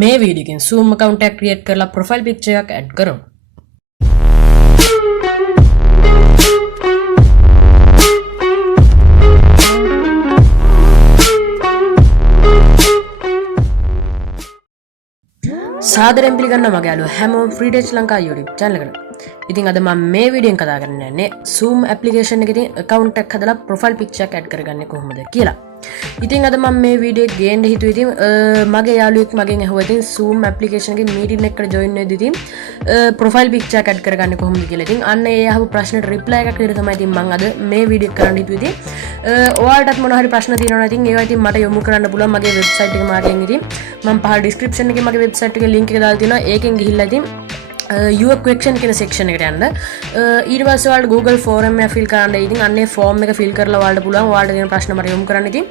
මේ වීඩියෝ එකෙන් Zoom account එකක් create කරලා profile picture එකක් add කරමු. සාදරයෙන් පිළිගන්නවා මගේ යාළුවෝ හැමෝම Free Touch Lanka YouTube channel එකට. ඉතින් අද මම මේ වීඩියෝ එකෙන් කතා කරන්න යන්නේ Zoom application එකකින් account එකක් හදලා profile picture එකක් add කරගන්නේ කොහොමද කියලා. ඉතින් අද මම මේ වීඩියෝ එක ගේන්න හිතුවේ ඉතින් මගේ යාළුවෙක් මගෙන් ඇහුවා ඉතින් Zoom application එකේ meeting එකකට join වෙද්දී ඉතින් profile picture එකක් add කරගන්නේ කොහොමද කියලා. ඉතින් අන්න ඒ අහපු ප්‍රශ්නෙට reply එකක් විදිහට තමයි ඉතින් මම අද මේ වීඩියෝ එක කරන්න හිතුවේ ඉතින් ඔයාලටත් මොනවා හරි ප්‍රශ්න තියෙනවා නම් ඉතින් ඒවා ඉතින් මට යොමු කරන්න පුළුවන් මගේ website එක මාර්ගෙන් ඉතින් මම පහළ description එකේ මගේ website එකේ link එක දාලා තියෙනවා. ඒකෙන් ගිහිල්ලා ඉතින් your question කියන section එකට යන්න. ඊට පස්සේ ඔයාලට Google form එක fill කරන්න. ඉතින් අන්නේ form එක fill කරලා ඔයාලට පුළුවන් ඔයාලට තියෙන ප්‍රශ්න මට යොමු කරන්න. ඉතින්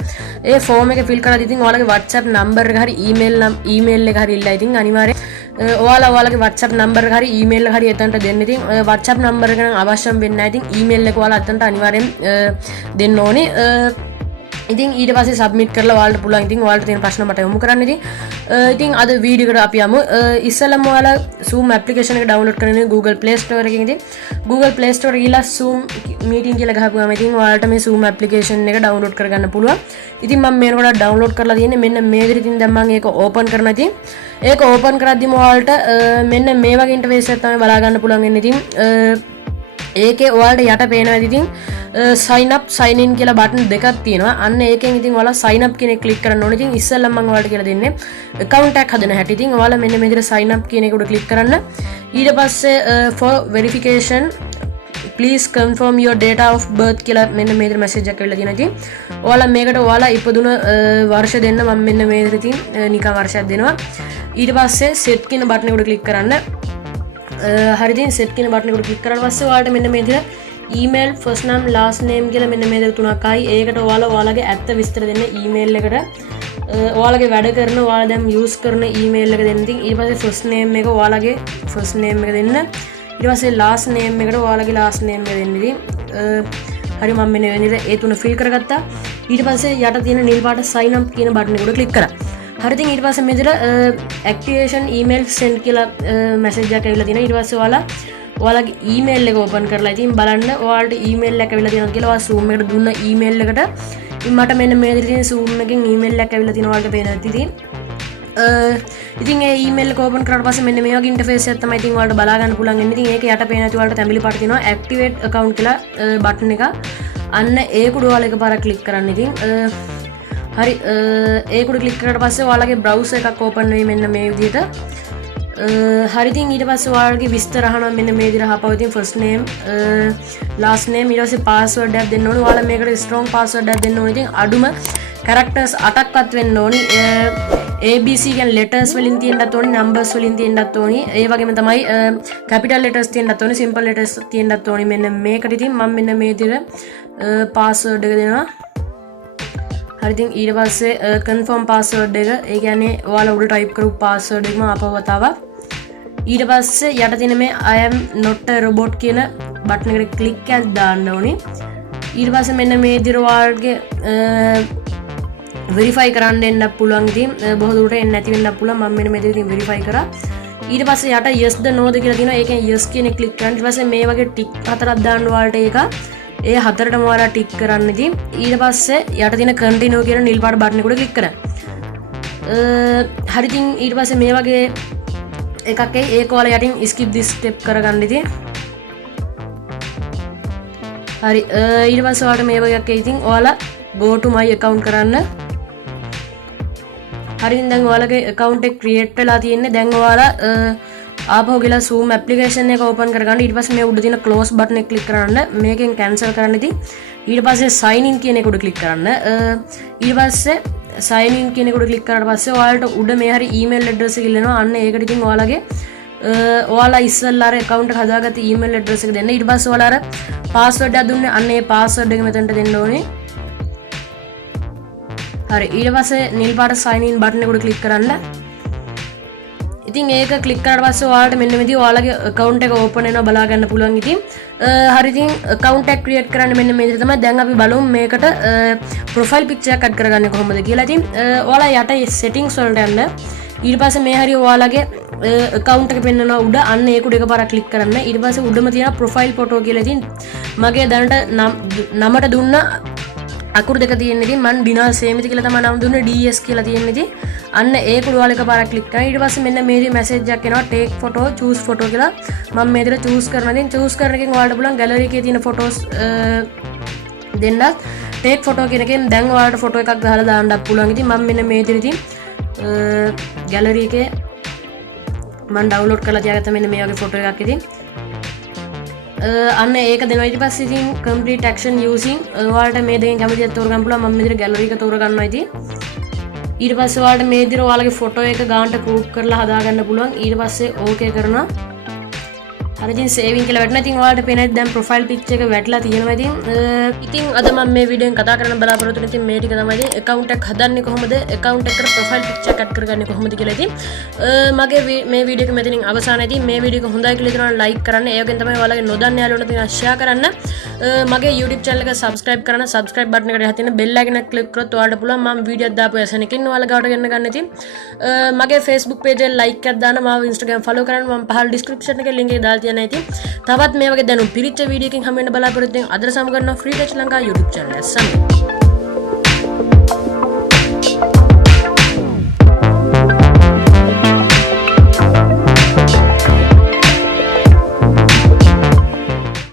ඒ form එක fill කරලා ඉතින් ඔයාලගේ WhatsApp number එක හරි email එක හරි ඉල්ලලා ඉතින් අනිවාර්යෙන් ඔයාලගේ WhatsApp number එක හරි email එක හරි එතනට දෙන්න. ඉතින් WhatsApp number එක නම් අවශ්‍යම වෙන්නේ නැහැ. ඉතින් email එක ඔයාලා එතනට අනිවාර්යෙන් දෙන්න ඕනේ. ඉතින් ඊට පස්සේ සබ්මිට් කරලා ඔයාලට පුළුවන් ඉතින් ඔයාලට තියෙන ප්‍රශ්න මට යොමු කරන්න. ඉතින් අද වීඩියෝ එකට අපි යමු. ඉස්සෙල්ලාම ඔයාලා Zoom application එක download කරගෙන Google Play Store එකකින් ඉතින් Google Play Store එක ගිහලා Zoom meeting කියලා ගහපුවාම ඉතින් ඔයාලට මේ Zoom application එක download කරගන්න පුළුවන්. ඉතින් මම මේකට download කරලා තියෙන්නේ මෙන්න මේ විදිහට. ඉතින් දැන් මම ඒක open කරනවා. ඉතින් ඒක open කරද්දිම ඔයාලට මෙන්න මේ වගේ interface එකක් තමයි බලා ගන්න පුළුවන් වෙන්නේ. ඉතින් ඒකේ ඔයාලට යට පේනවා ඉතින් sign up sign in කියලා බටන් දෙකක් තියෙනවා. අන්න ඒකෙන් ඉතින් ඔයාලා sign up කියන එක click කරන්න ඕනේ. ඉතින් ඉස්සෙල්ලා මම ඔයාලට කියලා දෙන්නේ account එකක් හදන හැටි. ඉතින් ඔයාලා මෙන්න මේ විදිහට sign up කියන එක උඩ click කරන්න. ඊට පස්සේ for verification please confirm your date of birth කියලා මෙන්න මේ විදිහට message එකක් ඇවිල්ලා තියෙනවා. ඉතින් ඔයාලා මේකට ඔයාලා ඉපදුන වර්ෂ දෙන්න මම මෙන්න මේ විදිහට ඉතින් නිකන් වර්ෂයක් දෙනවා. ඊට පස්සේ set කියන බටන් එක උඩ click කරන්න. හරි ඉතින් set කියන බටන් එක උඩ click කරලා පස්සේ ඔයාලට මෙන්න මේ විදිහට email first name last name කියලා මෙන්න මේ විදිහට තුනක්යි. ඒකට ඔයාලගේ ඇත්ත විස්තර දෙන්න email එකට. ඔයාලගේ වැඩ කරන ඔයාලා දැන් use කරන email එක දෙන්න. ඉතින් ඊට පස්සේ first name එක ඔයාලගේ first name එක දෙන්න. ඊට පස්සේ last name එකට ඔයාලගේ last name එක දෙන්න. ඉතින් හරි මම මෙන්න මේ විදිහට ඒ තුන fill කරගත්තා. ඊට පස්සේ යට තියෙන නිල් පාට sign up කියන බටන් එක උඩ click කරා. හරි ඉතින් ඊට පස්සේ මේ විදිහට activation email send කියලා message එකක් ඇවිල්ලා තියෙනවා. ඊට පස්සේ ඔයාලගේ email එක open කරලා ඉතින් බලන්න ඔයාලට email එකක් ඇවිල්ලා තියෙනවා කියලා. ඔයා Zoom එකට දුන්න email එකට ඉතින් මට මෙන්න මේ විදිහට Zoom එකෙන් email එකක් ඇවිල්ලා තියෙනවා ඔයාලට පේනවා. ඉතින් ඒ email එක open කරාට පස්සේ මෙන්න මේ වගේ interface එකක් තමයි ඉතින් ඔයාලට බලා ගන්න පුළුවන් වෙන්නේ. ඉතින් ඒක යට පේන ඇති ඔයාලට තැඹිලි පාට තියෙනවා activate account කියලා බටන් එක. අන්න ඒක උඩ ඔයාලා එකපාරක් click කරන්න. ඉතින් හරි ඒක උඩ click කරාට පස්සේ ඔයාලගේ browser එකක් open වෙයි මෙන්න මේ විදිහට. හරි ඉතින් ඊට පස්සේ ඔයාලගේ විස්තර අහනවා මෙන්න මේ විදිහට අහපුවා. ඉතින් first name last name ඊට පස්සේ password එකක් දෙන්න ඕනේ. ඔයාලා මේකට strong password එකක් දෙන්න ඕනේ. ඉතින් අඩුම characters 8ක්වත් වෙන්න ඕනේ. ABC කියන්නේ letters වලින් තියෙන්නත් ඕනේ, numbers වලින් තියෙන්නත් ඕනේ. ඒ වගේම තමයි capital letters තියෙන්නත් ඕනේ, simple letters තියෙන්නත් ඕනේ. මෙන්න මේකට ඉතින් මම මෙන්න මේ විදිහට password එක දෙනවා. හරි ඉතින් ඊට පස්සේ confirm password එක ඒ කියන්නේ ඔයාලා උඩ type කරපු password එකම ආපහු වතාවක්. ඊට පස්සේ යට තියෙන මේ I am not a robot කියන බටන් එකට click එකක් දාන්න ඕනේ. ඊට පස්සේ මෙන්න මේ විදිහට ඔයාලගේ verify කරන්න එන්න පුළුවන්. ඉතින් බොහෝ දුරට එන්න නැති වෙන්න පුළුවන්. මම මෙන්න මේ විදිහට verify කරා. ඊට පස්සේ යට yes ද no ද කියලා තියෙනවා. ඒකෙන් yes කියන එක click කරන්න. ඊට පස්සේ මේ වගේ tick හතරක් දාන්න ඔයාලට ඒක. ඒ හතරටම ඔයාලා ටික් කරන්න. ඉතින් ඊට පස්සේ යට තියෙන continue කියන නිල් පාට බටන් එක උඩ ක්ලික් කරන්න. හරි ඉතින් ඊට පස්සේ මේ වගේ එකක් එයි. ඒක ඔයාලා යටින් skip this step කරගන්න. ඉතින් හරි ඊට පස්සේ ඔයාලට මේ වගේ එකක් එයි. ඉතින් ඔයාලා go to my account කරන්න. හරි ඉතින් දැන් ඔයාලගේ account එක create වෙලා තියෙන්නේ. දැන් ඔයාලා ආපහු ගිහලා Zoom application එක open කරගන්න. ඊට පස්සේ මේ උඩ තියෙන close button එක click කරන්න. මේකෙන් cancel කරන්න. ඉතින් ඊට පස්සේ sign in කියන එක උඩ click කරන්න. ඊට පස්සේ sign in කියන එක උඩ click කරාට පස්සේ ඔයාලට උඩ මේ හරි email address එක ඉල්ලනවා. අන්න ඒකට ඉතින් ඔයාලා ඉස්සෙල්ලා අර account එක හදාගත්ත email address එක දෙන්න. ඊට පස්සේ ඔයාලා අර password එක දුන්නේ. අන්න ඒ password එක මෙතනට දෙන්න ඕනේ. හරි ඊට පස්සේ නිල් පාට sign in button එක උඩ click කරන්න. ඉතින් ඒක ක්ලික් කරාට පස්සේ ඔයාලට මෙන්න මෙදී ඔයාලගේ account එක open වෙනවා බලා ගන්න පුළුවන්. ඉතින් හරි ඉතින් account එක create කරන්න මෙන්න මේ විදිහට තමයි. දැන් අපි බලමු මේකට profile picture එකක් add කරගන්නේ කොහොමද කියලා. ඉතින් ඔයාලා යට settings වලට යන්න. ඊට පස්සේ මේ හරිය ඔයාලගේ account එක පෙන්නනවා උඩ අන්න ඒක උඩ එකපාරක් ක්ලික් කරන්න. ඊට පස්සේ උඩම තියෙන profile photo කියලා ඉතින් මගේ දැනට නමට දුන්න අකුරු දෙක තියෙන ඉතින් මම ඩිනල් සේමිත කියලා තමයි නම දුන්නේ DS කියලා තියෙන ඉතින් අන්න ඒක උඩ ඔයාලා එකපාරක් ක්ලික් කරා. ඊට පස්සේ මෙන්න මේ message එකක් එනවා take photo choose photo කියලා. මම මේ විදිහට choose කරනවා. ඉතින් choose කරන එකෙන් ඔයාලට පුළුවන් gallery එකේ තියෙන photos දෙන්නත් take photo කියන එකෙන් දැන් ඔයාලට photo එකක් ගහලා දාන්නත් පුළුවන්. ඉතින් මම මෙන්න මේ විදිහට ඉතින් gallery එකේ මම download කරලා තියාගත්ත මෙන්න මේ වගේ photo එකක් ඉතින් අන්න ඒක දෙනවා. ඊට පස්සේ ඉතින් complete action using ඔයාලට මේ දෙකෙන් කැමති දේ තෝරගන්න පුළුවන්. මම මෙතන gallery එක තෝරගන්නවා ඉතින් ඊට පස්සේ ඔයාලට මේ විදිහට ඔයාලගේ photo එක ගානට crop කරලා හදා ගන්න පුළුවන්. ඊට පස්සේ okay කරනවා. හරි ඉතින් saving කියලා වැටෙනවා. ඉතින් ඔයාලට පේනවා දැන් profile picture එක වැටලා තියෙනවා. ඉතින් අද මම මේ වීඩියෝෙන් කතා කරන්න බලාපොරොත්තු වෙන්නේ ඉතින් මේ ටික තමයි. ඉතින් account එක හදන්නේ කොහොමද? account එකට profile picture එක add කරගන්නේ කොහොමද කියලා ඉතින් මගේ මේ වීඩියෝ එක මෙතනින් අවසానයි. ඉතින් මේ වීඩියෝ එක හොඳයි කියලා හිතනවා like කරන්න. ඒ වගේම තමයි ඔයාලගේ නොදන්න යාළුවන්ට තියෙන share කරන්න. මගේ YouTube channel එක subscribe කරන්න. subscribe button එකට යහතින bell icon එක click කරොත් ඔයාලට පුළුවන් මම වීඩියෝ දාපු ඇසෙනකින් ඔයාලා ගාවට ගෙන්න ගන්න. ඉතින් මගේ Facebook page එක like එකක් දාන්න. මාව Instagram follow කරන්න. මම පහළ description එකේ link එක දාලා තියනවා. ඉතින් තවත් මේ වගේ දැනුම් පිරිච්ච වීඩියෝ එකකින් හම්බ වෙන්න බලාපොරොත්තු වෙන අදට සමගන්න free touch Lanka YouTube channel එක සමග